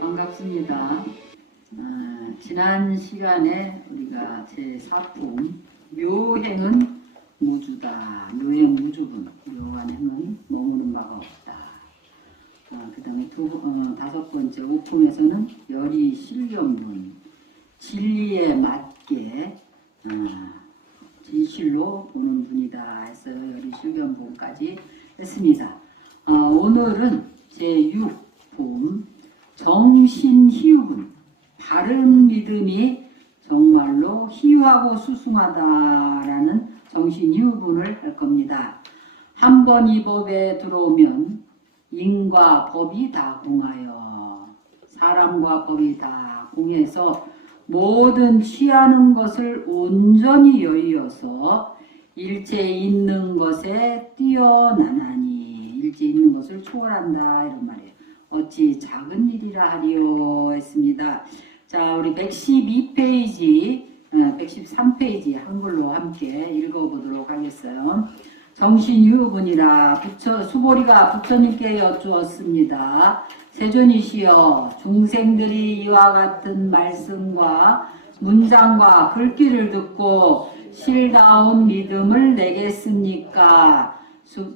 반갑습니다. 지난 시간에 우리가 제4품 묘행은 무주다. 묘행 무주분. 묘한 행은 머무는 바가 없다. 그 다음에 다섯 번째 5품에서는 열이 실견분. 진리에 맞게 진실로 보는 분이다 해서 열이 실견분까지 했습니다. 오늘은 제6품 정신희유분, 바른 믿음이 정말로 희유하고 수승하다라는 정신희유분을 할 겁니다. 한 번 이 법에 들어오면 인과 법이 다 공하여, 사람과 법이 다 공해서 모든 취하는 것을 온전히 여의어서 일체 있는 것에 뛰어나나니, 일체 있는 것을 초월한다 이런 말이에요. 어찌 작은 일이라 하리요 했습니다. 자, 우리 112페이지, 113페이지 한글로 함께 읽어보도록 하겠어요. 정신유분이라 수보리가 부처님께 여쭈었습니다. 세존이시여, 중생들이 이와 같은 말씀과 문장과 글귀를 듣고 실다운 믿음을 내겠습니까?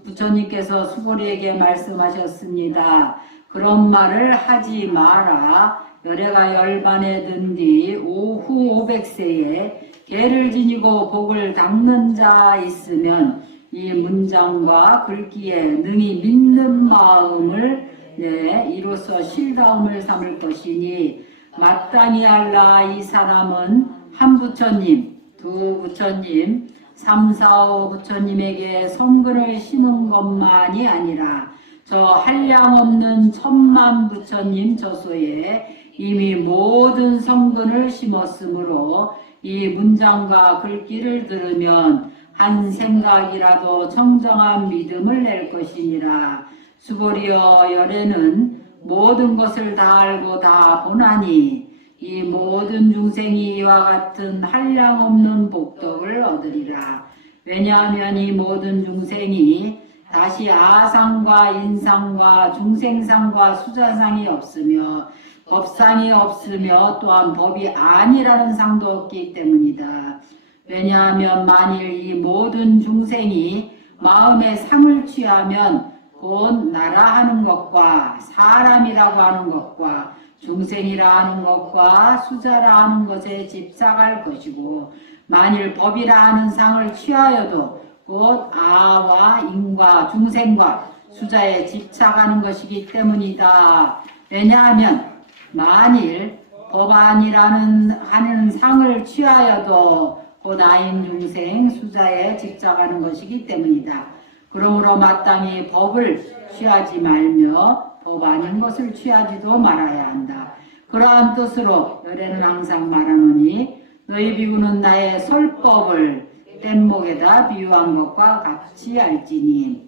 부처님께서 수보리에게 말씀하셨습니다. 그런 말을 하지 마라. 열애가 열반에 든 뒤 오후 500세에 개를 지니고 복을 닦는 자 있으면 이 문장과 글귀에 능히 믿는 마음을 이로써 실다움을 삼을 것이니 마땅히 알라. 이 사람은 한 부처님, 두 부처님, 3, 4, 5 부처님에게 성근을 심은 것만이 아니라 저 한량없는 천만 부처님 저소에 이미 모든 성근을 심었으므로 이 문장과 글귀를 들으면 한 생각이라도 청정한 믿음을 낼 것이니라. 수보리여, 열애는 모든 것을 다 알고 다 보나니 이 모든 중생이 이와 같은 한량없는 복덕을 얻으리라. 왜냐하면 이 모든 중생이 다시 아상과 인상과 중생상과 수자상이 없으며 법상이 없으며 또한 법이 아니라는 상도 없기 때문이다. 왜냐하면 만일 이 모든 중생이 마음의 상을 취하면 곧 나라 하는 것과 사람이라고 하는 것과 중생이라 하는 것과 수자라 하는 것에 집착할 것이고, 만일 법이라 하는 상을 취하여도 곧 아와 인과 중생과 수자에 집착하는 것이기 때문이다. 왜냐하면 만일 법 아니라는 하는 상을 취하여도 곧 아인 중생 수자에 집착하는 것이기 때문이다. 그러므로 마땅히 법을 취하지 말며 법 아닌 것을 취하지도 말아야 한다. 그러한 뜻으로 열애는 항상 말하노니 너희 비구는 나의 설법을 뗏목에다 비유한 것과 같이 알지니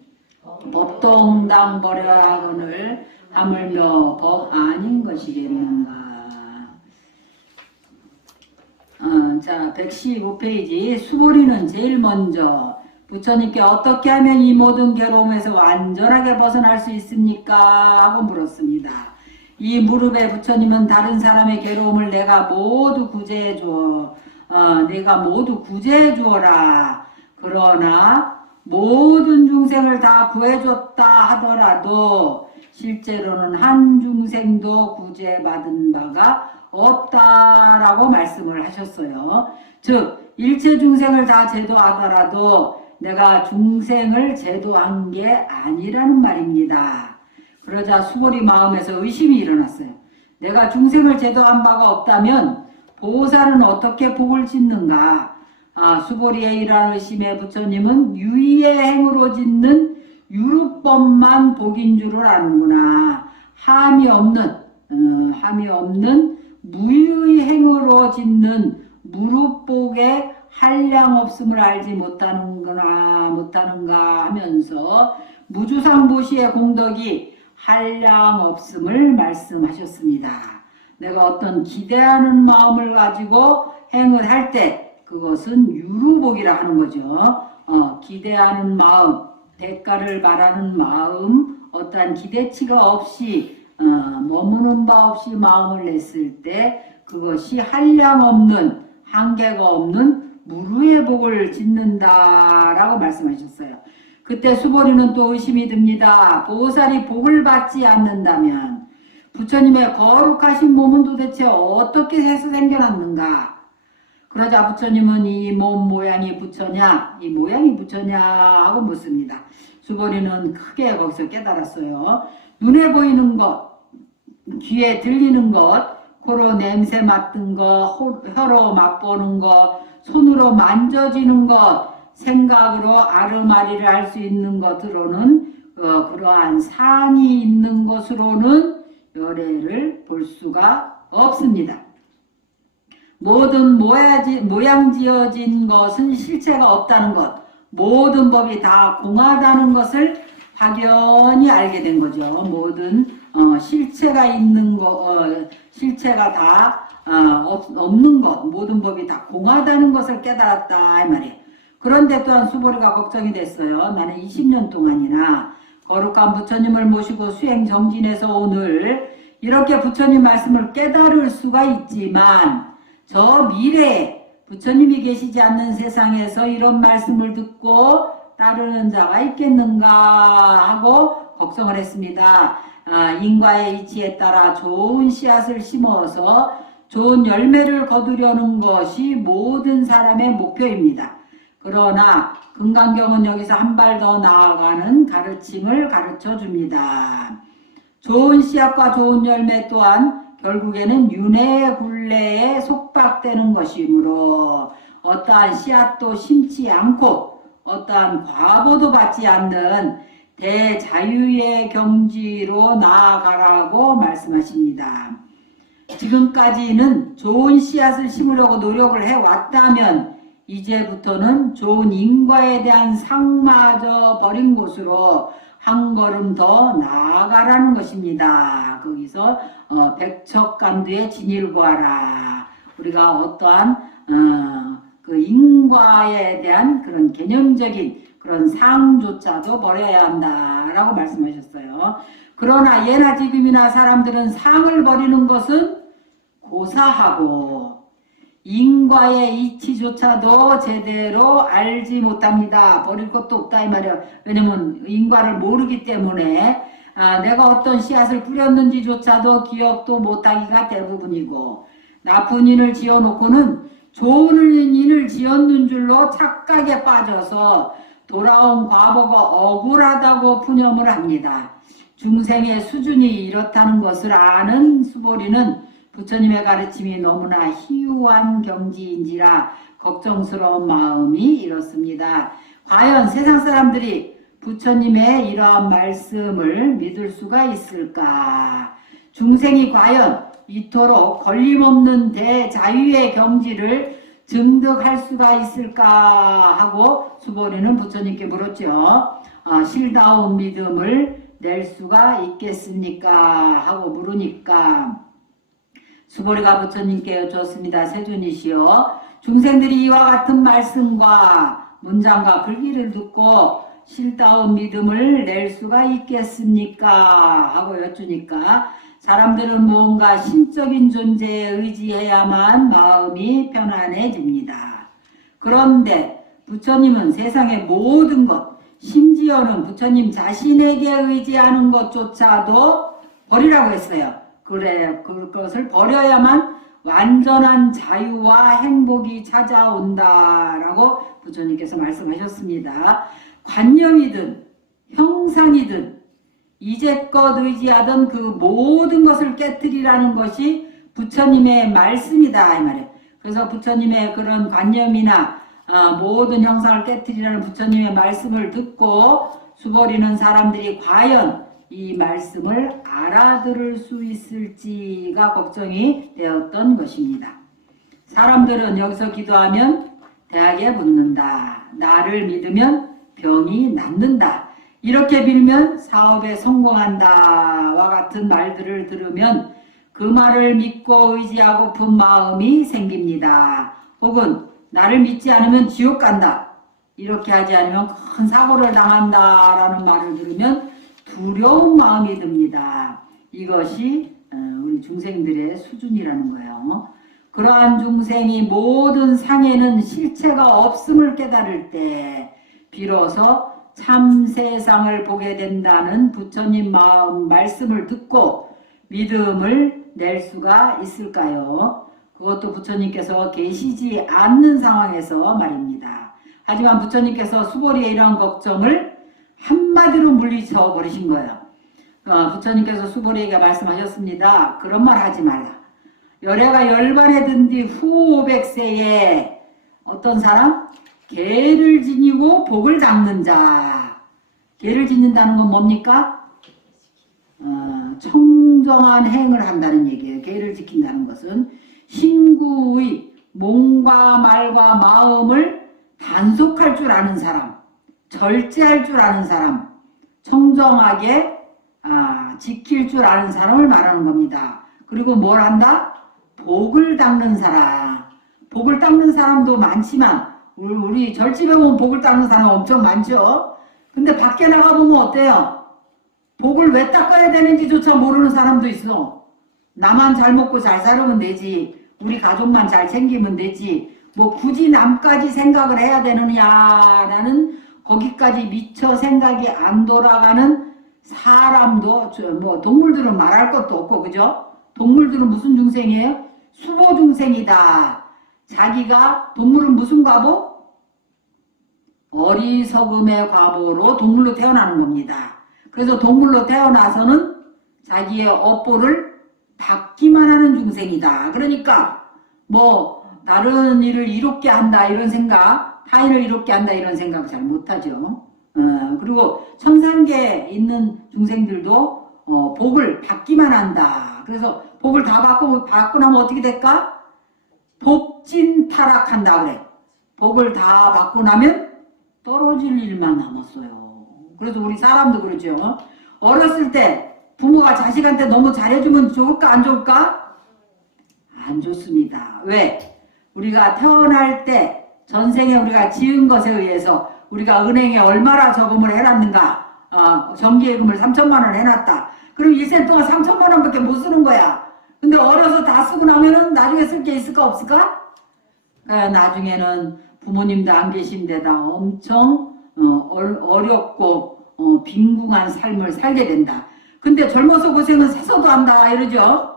법동당 버려하거늘 하물며 법 아닌 것이겠는가. 자, 115페이지 수보리는 제일 먼저 부처님께 어떻게 하면 이 모든 괴로움에서 완전하게 벗어날 수 있습니까? 하고 물었습니다. 이 무릎에 부처님은 다른 사람의 괴로움을 내가 모두 구제해 주어 내가 모두 구제해 주어라. 그러나 모든 중생을 다 구해줬다 하더라도 실제로는 한 중생도 구제받은 바가 없다라고 말씀을 하셨어요. 즉 일체 중생을 다 제도하더라도 내가 중생을 제도한 게 아니라는 말입니다. 그러자 수보리 마음에서 의심이 일어났어요. 내가 중생을 제도한 바가 없다면 보살은 어떻게 복을 짓는가? 수보리의 이러한 의심에 부처님은 유의의 행으로 짓는 유루법만 복인 줄을 아는구나. 함이 없는 무의 행으로 짓는 무루복의 한량없음을 알지 못하는가 하면서 무주상보시의 공덕이 한량없음을 말씀하셨습니다. 내가 어떤 기대하는 마음을 가지고 행을 할 때 그것은 유루복이라 하는 거죠. 기대하는 마음, 대가를 바라는 마음, 어떠한 기대치가 없이 머무는 바 없이 마음을 냈을 때 그것이 한량 없는 한계가 없는 무루의 복을 짓는다라고 말씀하셨어요. 그때 수보리는 또 의심이 듭니다. 보살이 복을 받지 않는다면 부처님의 거룩하신 몸은 도대체 어떻게 해서 생겨났는가? 그러자 부처님은 이 몸 모양이 부처냐? 이 모양이 부처냐? 하고 묻습니다. 수보리는 크게 거기서 깨달았어요. 눈에 보이는 것, 귀에 들리는 것, 코로 냄새 맡은 것, 혀로 맛보는 것, 손으로 만져지는 것, 생각으로 아르마리를 할 수 있는 것으로는 그러한 상이 있는 것으로는 열애를 볼 수가 없습니다. 모든 모양 지어진 것은 실체가 없다는 것, 모든 법이 다 공하다는 것을 확연히 알게 된 거죠. 모든 실체가 있는 실체가 다 없는 것, 모든 법이 다 공하다는 것을 깨달았다 이 말이에요. 그런데 또한 수보리가 걱정이 됐어요. 나는 20년 동안이나 거룩한 부처님을 모시고 수행 정진해서 오늘 이렇게 부처님 말씀을 깨달을 수가 있지만 저 미래에 부처님이 계시지 않는 세상에서 이런 말씀을 듣고 따르는 자가 있겠는가 하고 걱정을 했습니다. 인과의 이치에 따라 좋은 씨앗을 심어서 좋은 열매를 거두려는 것이 모든 사람의 목표입니다. 그러나 금강경은 여기서 한 발 더 나아가는 가르침을 가르쳐 줍니다. 좋은 씨앗과 좋은 열매 또한 결국에는 윤회 굴레에 속박되는 것이므로 어떠한 씨앗도 심지 않고 어떠한 과보도 받지 않는 대자유의 경지로 나아가라고 말씀하십니다. 지금까지는 좋은 씨앗을 심으려고 노력을 해왔다면 이제부터는 좋은 인과에 대한 상마저 버린 곳으로 한 걸음 더 나아가라는 것입니다. 거기서 백척간두에 진일구하라. 우리가 어떠한 그 인과에 대한 그런 개념적인 그런 상조차도 버려야 한다라고 말씀하셨어요. 그러나 예나 지금이나 사람들은 상을 버리는 것은 고사하고 인과의 이치조차도 제대로 알지 못합니다. 버릴 것도 없다 이 말이에요. 왜냐면 인과를 모르기 때문에 내가 어떤 씨앗을 뿌렸는지조차도 기억도 못하기가 대부분이고 나쁜 인을 지어놓고는 좋은 인을 지었는 줄로 착각에 빠져서 돌아온 과거가 억울하다고 푸념을 합니다. 중생의 수준이 이렇다는 것을 아는 수보리는 부처님의 가르침이 너무나 희유한 경지인지라 걱정스러운 마음이 이렇습니다. 과연 세상 사람들이 부처님의 이러한 말씀을 믿을 수가 있을까? 중생이 과연 이토록 걸림없는 대자유의 경지를 증득할 수가 있을까 하고 수보리는 부처님께 물었죠. 실다운 믿음을 낼 수가 있겠습니까? 하고 물으니까 수보리가 부처님께 여쭈었습니다. 세존이시여, 중생들이 이와 같은 말씀과 문장과 글귀를 듣고 실다운 믿음을 낼 수가 있겠습니까? 하고 여쭈니까 사람들은 뭔가 신적인 존재에 의지해야만 마음이 편안해집니다. 그런데 부처님은 세상의 모든 것, 심지어는 부처님 자신에게 의지하는 것조차도 버리라고 했어요. 그래, 그것을 버려야만 완전한 자유와 행복이 찾아온다라고 부처님께서 말씀하셨습니다. 관념이든 형상이든 이제껏 의지하던 그 모든 것을 깨뜨리라는 것이 부처님의 말씀이다 이 말이에요. 그래서 부처님의 그런 관념이나 모든 형상을 깨뜨리라는 부처님의 말씀을 듣고 수보리는 사람들이 과연 이 말씀을 알아들을 수 있을지가 걱정이 되었던 것입니다. 사람들은 여기서 기도하면 대학에 붙는다. 나를 믿으면 병이 낫는다. 이렇게 빌면 사업에 성공한다와 같은 말들을 들으면 그 말을 믿고 의지하고픈 마음이 생깁니다. 혹은 나를 믿지 않으면 지옥 간다. 이렇게 하지 않으면 큰 사고를 당한다라는 말을 들으면 두려운 마음이 듭니다. 이것이 우리 중생들의 수준이라는 거예요. 그러한 중생이 모든 상에는 실체가 없음을 깨달을 때 비로소 참 세상을 보게 된다는 부처님 말씀을 듣고 믿음을 낼 수가 있을까요? 그것도 부처님께서 계시지 않는 상황에서 말입니다. 하지만 부처님께서 수고리의 이러한 걱정을 한마디로 물리쳐 버리신 거예요. 부처님께서 수고리에게 말씀하셨습니다. 그런 말 하지 말라. 열애가 열반에 든 뒤 후 500세에 어떤 사람? 계를 지니고 복을 닦는 자. 계를 짓는다는 건 뭡니까? 청정한 행을 한다는 얘기예요. 계를 지킨다는 것은 신구의 몸과 말과 마음을 단속할 줄 아는 사람, 절제할 줄 아는 사람, 청정하게 지킬 줄 아는 사람을 말하는 겁니다. 그리고 뭘 한다? 복을 닦는 사람. 복을 닦는 사람도 많지만 우리 절집에 보면 복을 닦는 사람 엄청 많죠. 근데 밖에 나가보면 어때요? 복을 왜 닦아야 되는지조차 모르는 사람도 있어. 나만 잘 먹고 잘 살으면 되지. 우리 가족만 잘 챙기면 되지. 뭐 굳이 남까지 생각을 해야 되느냐라는 거기까지 미처 생각이 안 돌아가는 사람도 뭐 동물들은 말할 것도 없고 그죠? 동물들은 무슨 중생이에요? 수보 중생이다. 자기가 동물은 무슨 과보? 어리석음의 과보로 동물로 태어나는 겁니다. 그래서 동물로 태어나서는 자기의 업보를 받기만 하는 중생이다. 그러니까 뭐 다른 일을 이롭게 한다 이런 생각, 타인을 이롭게 한다 이런 생각 잘 못하죠. 그리고 천상계에 있는 중생들도 복을 받기만 한다. 그래서 복을 다 받고 나면 어떻게 될까? 복진타락한다 그래. 복을 다 받고 나면 떨어질 일만 남았어요. 그래서 우리 사람도 그러죠. 어렸을 때 부모가 자식한테 너무 잘해주면 좋을까 안 좋을까? 안 좋습니다. 왜? 우리가 태어날 때 전생에 우리가 지은 것에 의해서 우리가 은행에 얼마나 저금을 해놨는가? 정기예금을 3천만 원 해놨다. 그럼 일생 동안 3천만 원밖에 못 쓰는 거야. 근데 어려서 다 쓰고 나면은 나중에 쓸 게 있을까 없을까? 나중에는 부모님도 안 계신 데다 엄청 어렵고 빈궁한 삶을 살게 된다. 근데 젊어서 고생은 사서도 한다 이러죠.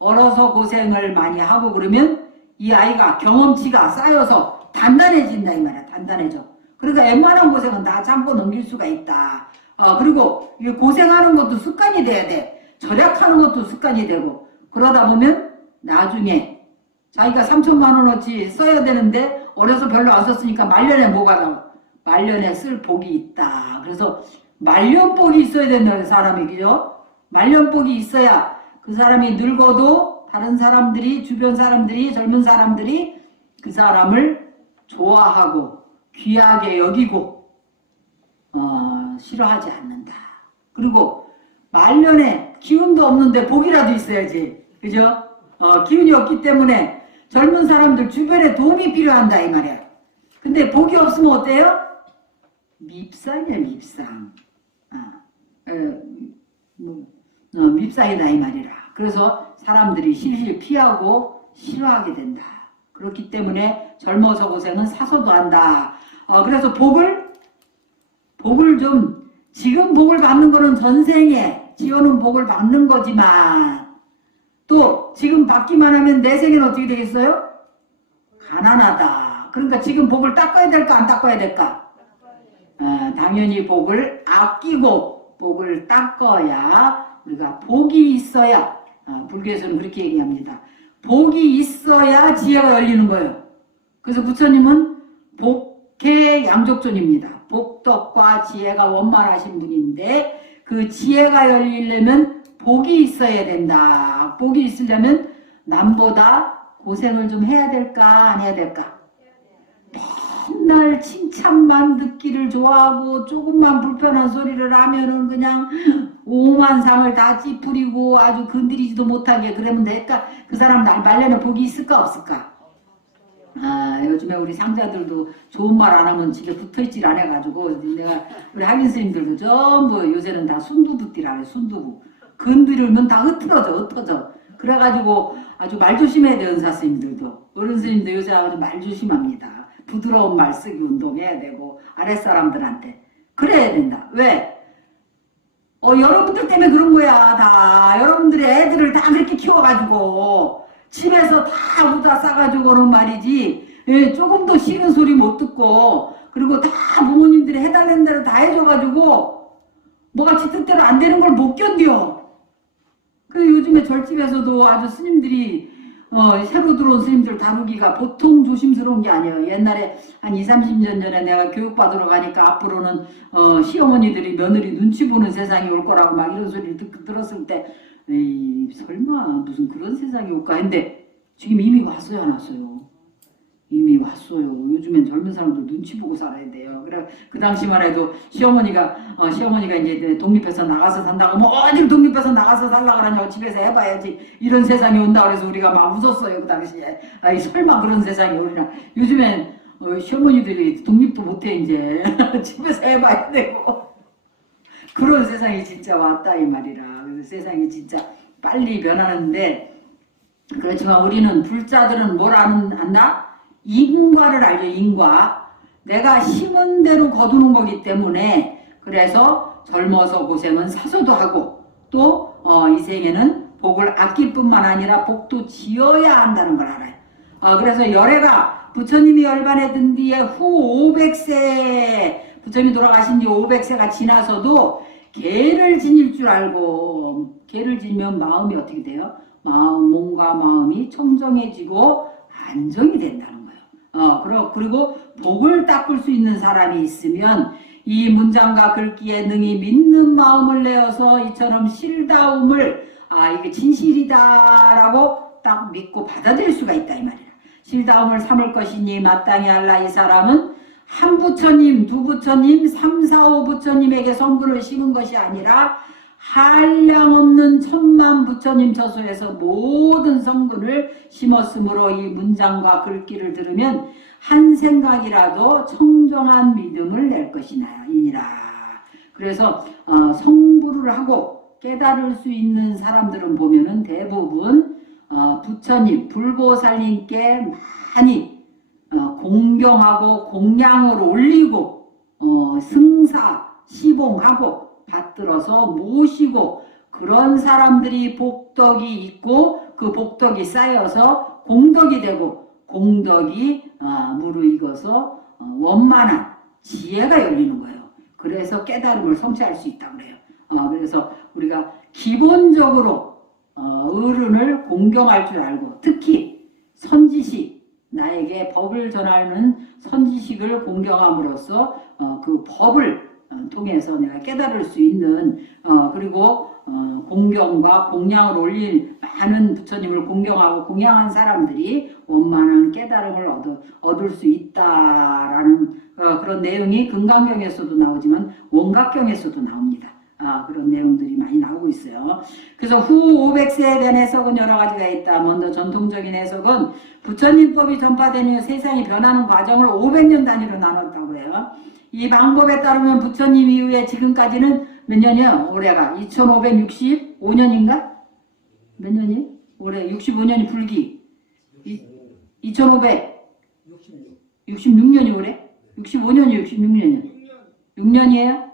어려서 고생을 많이 하고 그러면 이 아이가 경험치가 쌓여서 단단해진다 이 말이야. 단단해져. 그러니까 웬만한 고생은 다 참고 넘길 수가 있다. 그리고 고생하는 것도 습관이 돼야 돼. 절약하는 것도 습관이 되고 그러다 보면 나중에 자기가 3천만 원어치 써야 되는데 어려서 별로 안 썼으니까 말년에 뭐가 나와? 말년에 쓸 복이 있다. 그래서 말년복이 있어야 된다는 사람이 그죠? 말년복이 있어야 그 사람이 늙어도 다른 사람들이 주변 사람들이 젊은 사람들이 그 사람을 좋아하고 귀하게 여기고 싫어하지 않는다. 그리고 말년에 기운도 없는데 복이라도 있어야지. 그죠? 기운이 없기 때문에 젊은 사람들 주변에 도움이 필요한다 이 말이야. 근데 복이 없으면 어때요? 밉상이야 밉상. 밉상이다 이 말이라. 그래서 사람들이 실실 피하고 싫어하게 된다. 그렇기 때문에 젊어서 고생은 사서도 한다. 그래서 복을 좀 지금 복을 받는 거는 전생에 지어놓은 복을 받는 거지만 또 지금 받기만 하면 내 생에는 어떻게 되겠어요? 가난하다. 그러니까 지금 복을 닦아야 될까 안 닦아야 될까? 당연히 복을 아끼고 복을 닦아야 우리가 복이 있어야 불교에서는 그렇게 얘기합니다. 복이 있어야 지혜가 열리는 거예요. 그래서 부처님은 복해 양족존입니다. 복덕과 지혜가 원만하신 분인데 그 지혜가 열리려면 복이 있어야 된다. 복이 있으려면 남보다 고생을 좀 해야 될까 안 해야 될까? 맨날 칭찬만 듣기를 좋아하고 조금만 불편한 소리를 하면은 그냥 오만상을 다 찌푸리고 아주 건드리지도 못하게 그러면 될까? 그 사람 날 말려는 복이 있을까 없을까? 아, 요즘에 우리 상자들도 좋은 말 안 하면 집에 붙어있질 않아가지고 내가 우리 학인 스님들도 전부 요새는 다 순두부띠라네. 순두부 건드리면 다 흩어져. 그래가지고 아주 말 조심해야 돼. 은사 스님들도 어른 스님도 요새 아주 말 조심합니다. 부드러운 말 쓰기 운동해야 되고 아랫사람들한테 그래야 된다. 왜? 여러분들 때문에 그런 거야. 다 여러분들이 애들을 다 그렇게 키워가지고 집에서 다 우다 싸가지고는 말이지. 예, 조금도 싫은 소리 못 듣고 그리고 다 부모님들이 해달라는 대로 다 해줘가지고 뭐가 지 뜻대로 안 되는 걸 못 견뎌. 그래서 요즘에 절집에서도 아주 스님들이 새로 들어온 스님들 다루기가 보통 조심스러운 게 아니에요. 옛날에 한 20, 30년 전에 내가 교육받으러 가니까 앞으로는 시어머니들이 며느리 눈치 보는 세상이 올 거라고 막 이런 소리를 들었을 때 에이, 설마 무슨 그런 세상이 올까 했는데 지금 이미 왔어요 안 왔어요? 이미 왔어요. 요즘엔 젊은 사람들 눈치 보고 살아야 돼요. 그래 그 당시만 해도 시어머니가 이제 독립해서 나가서 산다고 뭐 어딜 독립해서 나가서 살라 그러냐고 집에서 해봐야지 이런 세상이 온다 그래서 우리가 막 웃었어요 그 당시에. 아이 설마 그런 세상이 오리나. 요즘엔 시어머니들이 독립도 못해 이제 집에서 해봐야 되고 그런 세상이 진짜 왔다 이 말이라. 그래서 세상이 진짜 빨리 변하는데 그렇지만 우리는 불자들은 뭘 안다? 인과를 알죠. 인과. 내가 심은 대로 거두는 거기 때문에 그래서 젊어서 고생은 사서도 하고 또 이 생에는 복을 아낄 뿐만 아니라 복도 지어야 한다는 걸 알아요. 그래서 열애가 부처님이 열반에 든 뒤에 후 500세 부처님이 돌아가신 뒤 500세가 지나서도 개를 지닐 줄 알고 개를 지니면 마음이 어떻게 돼요? 몸과 마음이 청정해지고 안정이 된다는 거예요. 그리고 복을 닦을 수 있는 사람이 있으면 이 문장과 글귀에 능히 믿는 마음을 내어서 이처럼 실다움을 이게 진실이다라고 딱 믿고 받아들일 수가 있다 이 말이야. 실다움을 삼을 것이니 마땅히 알라. 이 사람은 한 부처님, 두 부처님, 3, 4, 5 부처님에게 성근을 심은 것이 아니라 한량없는 천만 부처님 처소에서 모든 성근을 심었으므로 이 문장과 글귀를 들으면 한 생각이라도 청정한 믿음을 낼 것이니라. 그래서 성불을 하고 깨달을 수 있는 사람들은 보면은 대부분 부처님, 불보살님께 많이 공경하고 공양을 올리고 승사, 시봉하고 받들어서 모시고 그런 사람들이 복덕이 있고 그 복덕이 쌓여서 공덕이 되고 공덕이 무르익어서 원만한 지혜가 열리는 거예요. 그래서 깨달음을 성취할 수 있다고 그래요. 그래서 우리가 기본적으로 어른을 공경할 줄 알고 특히 선지식 나에게 법을 전하는 선지식을 공경함으로써 그 법을 통해서 내가 깨달을 수 있는 그리고 공경과 공양을 올린 많은 부처님을 공경하고 공양한 사람들이 원만한 깨달음을 얻을 수 있다라는 그런 내용이 금강경에서도 나오지만 원각경에서도 나옵니다. 그런 내용들이 많이 나오고 있어요. 그래서 후 500세에 대한 해석은 여러 가지가 있다. 먼저 전통적인 해석은 부처님법이 전파된 후 세상이 변하는 과정을 500년 단위로 나눴다고 해요. 이 방법에 따르면 부처님 이후에 지금까지는 몇 년이요? 올해가 2565년인가? 몇 년이? 올해 65년이 불기. 2566년이 올해? 65년이 66년이요? 6년이에요?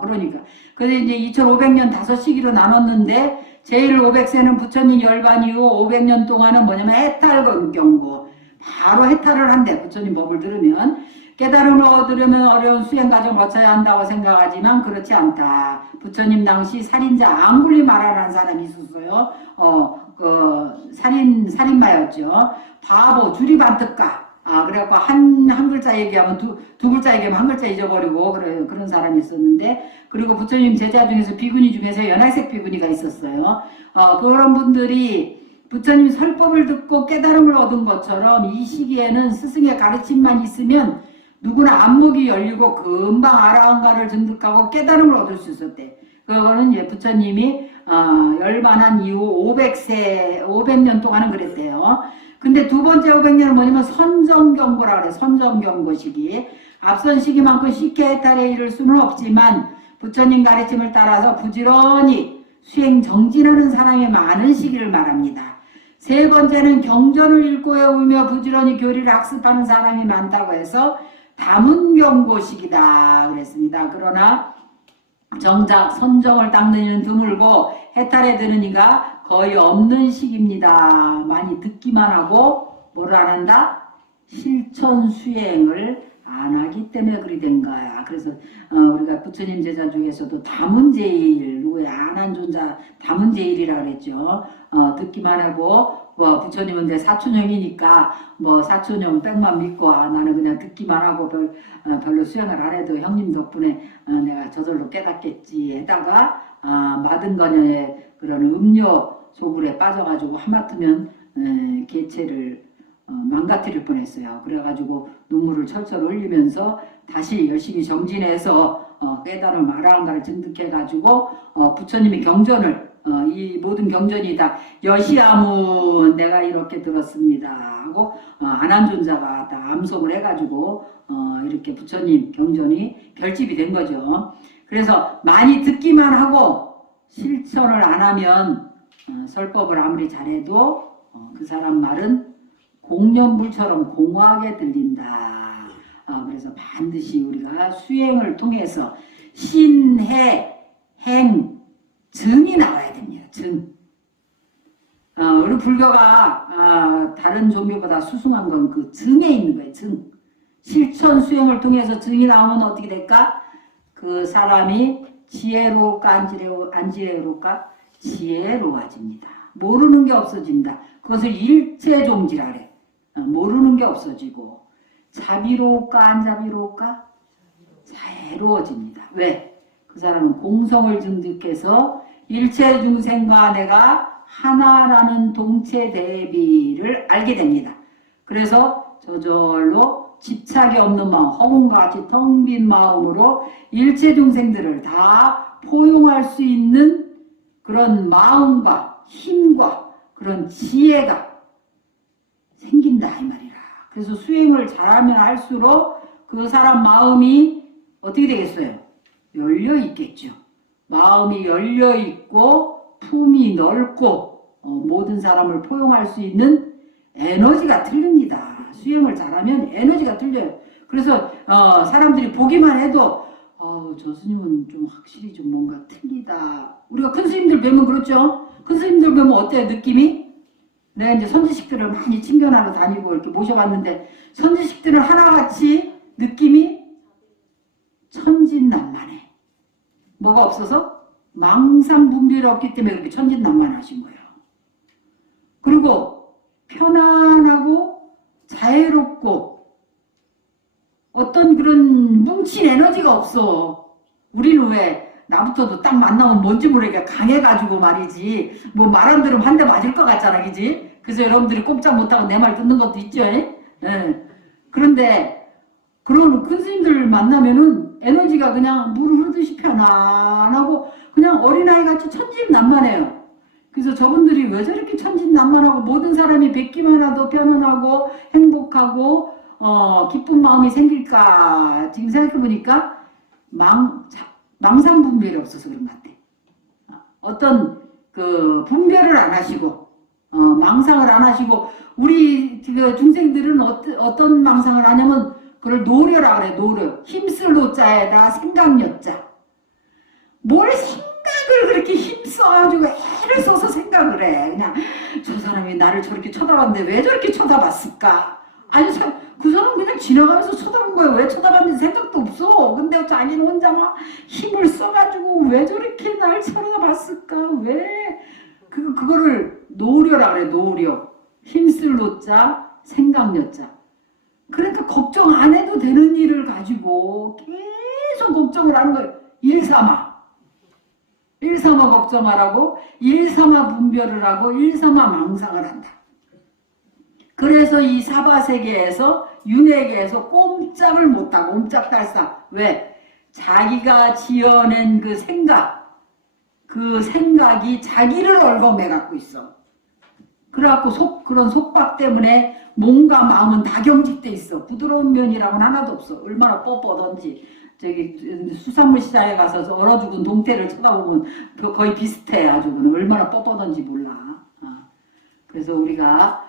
그러니까. 그래서 이제 2500년 5시기로 나눴는데 제일 500세는 부처님 열반 이후 500년 동안은 뭐냐면 해탈경고. 바로 해탈을 한대. 부처님 법을 들으면. 깨달음을 얻으려면 어려운 수행 과정을 거쳐야 한다고 생각하지만 그렇지 않다. 부처님 당시 살인자 앙굴리마라라는 사람이 있었어요. 살인마였죠. 바보, 주리반특가. 그래갖고 한 글자 얘기하면 두 글자 얘기하면 한 글자 잊어버리고 그런 사람이 있었는데 그리고 부처님 제자 중에서 비구니 중에서 연하색 비구니가 있었어요. 그런 분들이 부처님 설법을 듣고 깨달음을 얻은 것처럼 이 시기에는 스승의 가르침만 있으면 누구나 안목이 열리고 금방 아라한가를 증득하고 깨달음을 얻을 수 있었대. 그거는 이제 부처님이 열반한 이후 500년 동안은 그랬대요. 근데 두 번째 500년은 뭐냐면 선정경고라 그래. 선정경고 시기. 앞선 시기만큼 쉽게 해탈에 이를 수는 없지만 부처님 가르침을 따라서 부지런히 수행 정진하는 사람이 많은 시기를 말합니다. 세 번째는 경전을 읽고 외우며 부지런히 교리를 학습하는 사람이 많다고 해서 다문경고 시기다 그랬습니다. 그러나 정작 선정을 닦는 이는 드물고 해탈에 드는 이가 거의 없는 시기입니다. 많이 듣기만 하고 뭐를 안 한다? 실천 수행을 안 하기 때문에 그리 된 거야. 그래서 우리가 부처님 제자 중에서도 다문제일, 누구야? 안한존자 다문제일이라 그랬죠. 듣기만 하고 부처님은 내 사촌형이니까 사촌형 백만 믿고 나는 그냥 듣기만 하고 별로 수행을 안 해도 형님 덕분에 내가 저절로 깨닫겠지 해다가 마등가녀의 그런 음료 소굴에 빠져가지고 하마터면 개체를 망가뜨릴 뻔했어요. 그래가지고 눈물을 철철 흘리면서 다시 열심히 정진해서 깨달음 아라한가를 증득해가지고 부처님의 경전을 이 모든 경전이 다 여시아문 내가 이렇게 들었습니다 하고 안한존자가 다 암송을 해가지고 이렇게 부처님 경전이 결집이 된 거죠. 그래서 많이 듣기만 하고 실천을 안 하면 설법을 아무리 잘해도 그 사람 말은 공연불처럼 공허하게 들린다. 그래서 반드시 우리가 수행을 통해서 신해, 행, 증이 나와야 됩니다. 증. 우리 불교가 다른 종교보다 수승한 건 그 증에 있는 거예요. 증. 실천 수행을 통해서 증이 나오면 어떻게 될까? 그 사람이 지혜로울까 안 지혜로울까? 지혜로워집니다. 모르는 게 없어진다. 그것을 일체종지라 그래. 모르는 게 없어지고 자비로울까 안 자비로울까? 자애로워집니다. 왜? 그 사람은 공성을 증득해서 일체 중생과 내가 하나라는 동체 대비를 알게 됩니다. 그래서 저절로 집착이 없는 마음, 허공과 같이 텅 빈 마음으로 일체 중생들을 다 포용할 수 있는 그런 마음과 힘과 그런 지혜가 생긴다 이 말이라. 그래서 수행을 잘하면 할수록 그 사람 마음이 어떻게 되겠어요? 열려 있겠죠. 마음이 열려 있고 품이 넓고 모든 사람을 포용할 수 있는 에너지가 틀립니다. 수행을 잘하면 에너지가 틀려요. 그래서 사람들이 보기만 해도 저 스님은 좀 확실히 좀 뭔가 틀리다. 우리가 큰 스님들 뵈면 그렇죠? 큰 스님들 뵈면 어때요? 느낌이? 내가 이제 선지식들을 많이 친견하러 다니고 이렇게 모셔봤는데 선지식들은 하나같이 느낌이 천진난만해. 뭐가 없어서? 망상분별이 없기 때문에 그렇게 천진난만하신 거예요. 그리고 편안하고 자애롭고 어떤 그런 뭉친 에너지가 없어. 우리는 왜 나부터도 딱 만나면 뭔지 모르게 강해가지고 말이지 뭐 말 안 들으면 한 대 맞을 것 같잖아, 그지? 그래서 여러분들이 꼼짝 못하고 내 말 듣는 것도 있죠. 예. 그런데 그런 큰 스님들 만나면은 에너지가 그냥 물 흐르듯이 편안하고 그냥 어린아이같이 천진난만해요. 그래서 저분들이 왜 저렇게 천진난만하고 모든 사람이 뵙기만 해도 편안하고 행복하고 기쁜 마음이 생길까? 지금 생각해보니까 망상분별이 없어서 그런 것 같아. 어떤 그 분별을 안 하시고 망상을 안 하시고 우리 그 중생들은 어떤 망상을 하냐면 그걸 노려라 그래. 노려. 힘쓸 노자에다 생각여자. 뭘 생각을 그렇게 힘써가지고 애를 써서 생각을 해. 그냥 저 사람이 나를 저렇게 쳐다봤는데 왜 저렇게 쳐다봤을까? 아니 그 사람 그냥 지나가면서 쳐다본 거예요. 왜 쳐다봤는지 생각도 없어. 근데 자기는 혼자 막 힘을 써가지고 왜 저렇게 날 쳐다봤을까? 왜? 그거를 노려라 그래. 노려. 힘쓸 노자, 생각여자. 그러니까 걱정 안 해도 되는 일을 가지고 계속 걱정을 하는 거예요. 일삼아 걱정하라고, 일삼아 분별을 하고, 일삼아 망상을 한다. 그래서 이 사바세계에서 윤회계에서 꼼짝을 못하고 옴짝달싹. 왜? 자기가 지어낸 그 생각이 자기를 얽어매 갖고 있어. 그래갖고 그런 속박 때문에 몸과 마음은 다 경직돼 있어. 부드러운 면이라고는 하나도 없어. 얼마나 뻣뻣한지. 저기 수산물 시장에 가서 얼어 죽은 동태를 쳐다보면 거의 비슷해. 아주 얼마나 뻣뻣한지 몰라. 그래서 우리가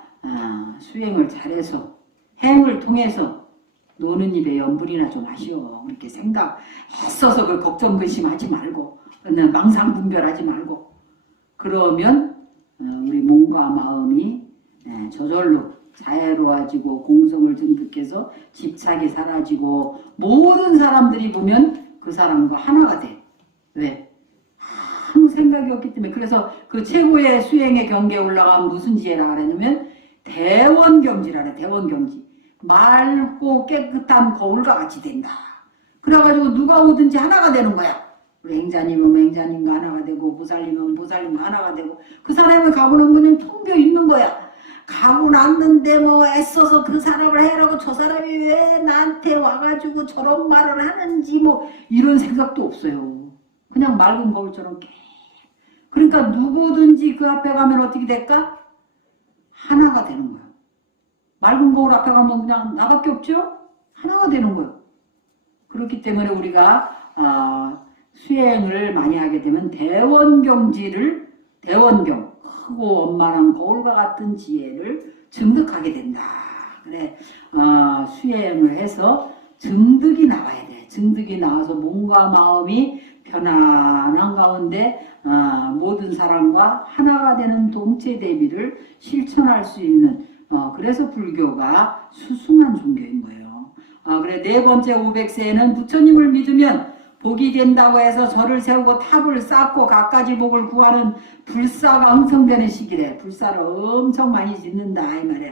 수행을 잘해서 행을 통해서 노는 입에 염불이나 좀 하시오. 그렇게 생각 애써서 그 걱정 근심하지 말고 망상분별하지 말고 그러면 우리 몸과 마음이 저절로 자애로워지고 공성을 증득해서 집착이 사라지고 모든 사람들이 보면 그 사람과 하나가 돼. 왜? 아무 생각이 없기 때문에. 그래서 그 최고의 수행의 경계에 올라가면 무슨 지혜라 그러냐면 대원경지라 그래. 대원경지. 맑고 깨끗한 거울과 같이 된다. 그래가지고 누가 오든지 하나가 되는 거야. 우리 행자님은 행자님과 하나가 되고 보살님은 보살님과 하나가 되고 그 사람의 가고는 그냥 텅 비어 있는 거야. 가고 났는데 뭐 애써서 그 사람을 해라고 저 사람이 왜 나한테 와가지고 저런 말을 하는지 뭐 이런 생각도 없어요. 그냥 맑은 거울처럼 그러니까 누구든지 그 앞에 가면 어떻게 될까? 하나가 되는 거야. 맑은 거울 앞에 가면 그냥 나밖에 없죠? 하나가 되는 거예요. 그렇기 때문에 우리가 수행을 많이 하게 되면 대원경 크고 원만한 거울과 같은 지혜를 증득하게 된다. 그래 수행을 해서 증득이 나와야 돼. 증득이 나와서 몸과 마음이 편안한 가운데 모든 사람과 하나가 되는 동체 대비를 실천할 수 있는 그래서 불교가 수승한 종교인 거예요. 그래 네 번째 500세에는 부처님을 믿으면 복이 된다고 해서 절을 세우고 탑을 쌓고 갖가지 복을 구하는 불사가 형성되는 시기래. 불사를 엄청 많이 짓는다 이 말이야.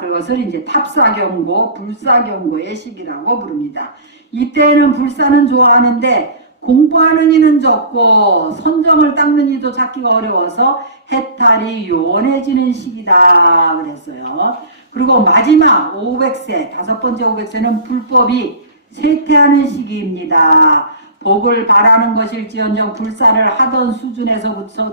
그것을 이제 탑사경고, 불사경고의 시기라고 부릅니다. 이때는 불사는 좋아하는데 공부하는 이는 적고 선정을 닦는 이도 찾기가 어려워서 해탈이 요원해지는 시기다 그랬어요. 그리고 마지막 500세, 다섯 번째 500세는 불법이 쇠퇴하는 시기입니다. 복을 바라는 것일지언정 불사를 하던 수준에서부터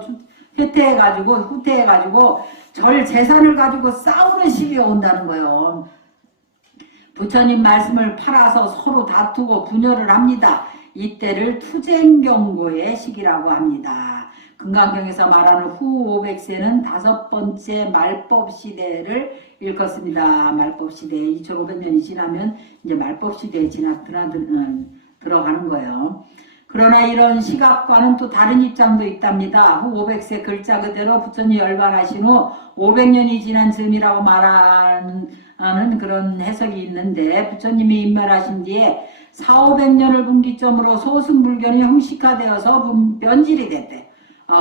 후퇴해가지고 절 재산을 가지고 싸우는 시기가 온다는 거예요. 부처님 말씀을 팔아서 서로 다투고 분열을 합니다. 이때를 투쟁경고의 시기라고 합니다. 금강경에서 말하는 후 500세는 다섯 번째 말법시대를 일컫습니다. 말법시대 2500년이 지나면 이제 말법시대에 들어가는 거예요. 그러나 이런 시각과는 또 다른 입장도 있답니다. 후 500세 글자 그대로 부처님 열반하신 후 500년이 지난 즈음이라고 말하는 그런 해석이 있는데 부처님이 임말하신 뒤에 4,500년을 분기점으로 소승불교는 형식화되어서 변질이 됐대.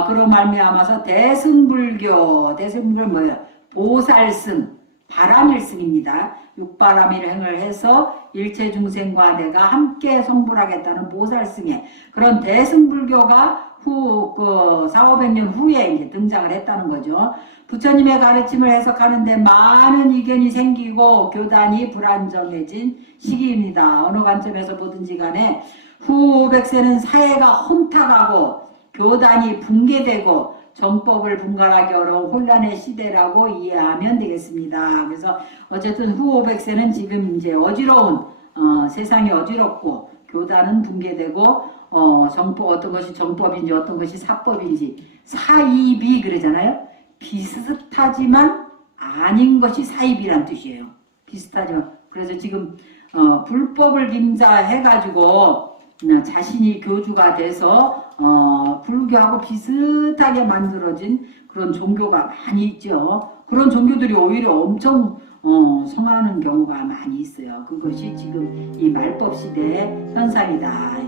그로 말미암아서 대승불교 뭐예요? 보살승, 바람일승입니다. 육바람일 행을 해서 일체 중생과 내가 함께 성불하겠다는 보살승에 그런 대승불교가 후 4,500년 후에 이제 등장을 했다는 거죠. 부처님의 가르침을 해석하는데 많은 이견이 생기고 교단이 불안정해진 시기입니다. 어느 관점에서 보든지 간에 후 500세는 사회가 혼탁하고 교단이 붕괴되고 정법을 분간하기 어려운 혼란의 시대라고 이해하면 되겠습니다. 그래서 어쨌든 후 500세는 지금 이제 어지러운 세상이 어지럽고 교단은 붕괴되고 어떤 것이 정법인지 어떤 것이 사법인지 사입이 그러잖아요. 비슷하지만 아닌 것이 사입이란 뜻이에요. 비슷하지만 그래서 지금 불법을 김자해가지고 자신이 교주가 돼서 불교하고 비슷하게 만들어진 그런 종교가 많이 있죠. 그런 종교들이 오히려 엄청 성하는 경우가 많이 있어요. 그것이 지금 이 말법 시대의 현상이다.